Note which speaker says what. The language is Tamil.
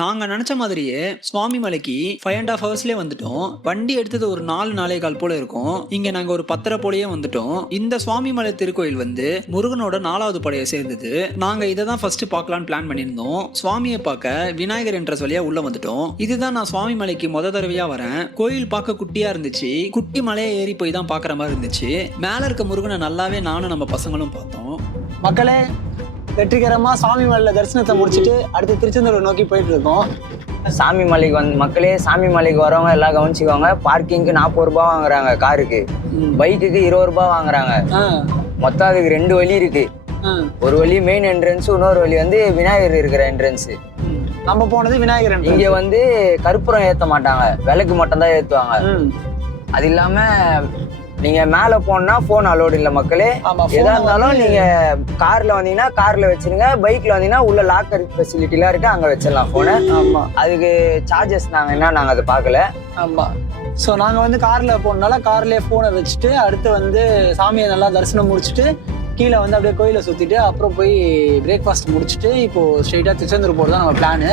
Speaker 1: நாங்க நினைச்ச மாதிரியே சுவாமி மலைக்கு ஃபைவ் அண்ட் ஆஃப் ஹவர்ஸ்லேயே வந்துட்டோம். வண்டி எடுத்தது ஒரு நாலு நாளே கால் போல இருக்கும். இங்க நாங்க ஒரு பத்தரை போலயே வந்துட்டோம். இந்த சுவாமி மலை திருக்கோயில் வந்து முருகனோட நாலாவது படையை சேர்ந்தது. நாங்க இதை தான் ஃபர்ஸ்ட் பார்க்கலான்னு பிளான் பண்ணியிருந்தோம். சுவாமியை பார்க்க விநாயகர் என்ற வழியா உள்ள வந்துட்டோம். இதுதான் நான் சுவாமி மலைக்கு முத தடவையா வரேன். கோயில் பார்க்க குட்டியா இருந்துச்சு. குட்டி மலையை ஏறி போய் தான் பார்க்குற மாதிரி இருந்துச்சு. மேல இருக்க முருகனை நல்லாவே நானும் நம்ம பசங்களும் பார்த்தோம்.
Speaker 2: மக்களே வெற்றிகரமா சாமி மலையில தரிசனத்தை முடிச்சிட்டு அடுத்து திருச்செந்தூர் நோக்கி போயிட்டு இருக்கோம்.
Speaker 3: சாமி மலைக்கு வந்து மக்களே சாமி மலைக்கு வரவங்க எல்லாம் கவனிச்சுக்கோங்க. பார்க்கிங்க்கு நாற்பது ரூபாய் வாங்குறாங்க காருக்கு. பைக்குக்கு இருபது ரூபாய் வாங்குறாங்க. மொத்தம் அதுக்கு ரெண்டு வழி இருக்கு. ஒரு வழி மெயின் என்ட்ரன்ஸ் இன்னொரு வழி வந்து விநாயகர் இருக்கிற என்ட்ரன்ஸ்.
Speaker 2: நம்ம போனது விநாயகர்.
Speaker 3: இங்க வந்து கற்பூரம் ஏத்த மாட்டாங்க. விளக்கு மட்டும் தான் ஏத்துவாங்க. அது இல்லாம நீங்க மேல போனா போன் அலோடு இல்ல மக்களே. எதா இருந்தாலும் நீங்க கார்ல வந்தீங்கன்னா கார்ல வச்சிருங்க. பைக்ல வந்தீங்கன்னா உள்ள லாக்கர் ஃபெசிலிட்டிலாம் இருக்கு அங்க வச்சிடலாம் போனை
Speaker 2: ஆமா.
Speaker 3: அதுக்கு சார்ஜஸ் நாங்க என்ன நாங்க அதை பார்க்கல.
Speaker 2: ஆமா. ஸோ நாங்கள் வந்து காரில் போனனால கார்லேயே ஃபோனை வச்சுட்டு அடுத்து வந்து சாமியை நல்லா தரிசனம் முடிச்சுட்டு கீழே வந்து அப்படியே கோயிலை சுற்றிட்டு அப்புறம் போய் பிரேக்ஃபாஸ்ட் முடிச்சுட்டு இப்போ ஸ்ட்ரெயிட்டாக திருச்செந்தூர் போகிறது தான் நம்ம பிளானு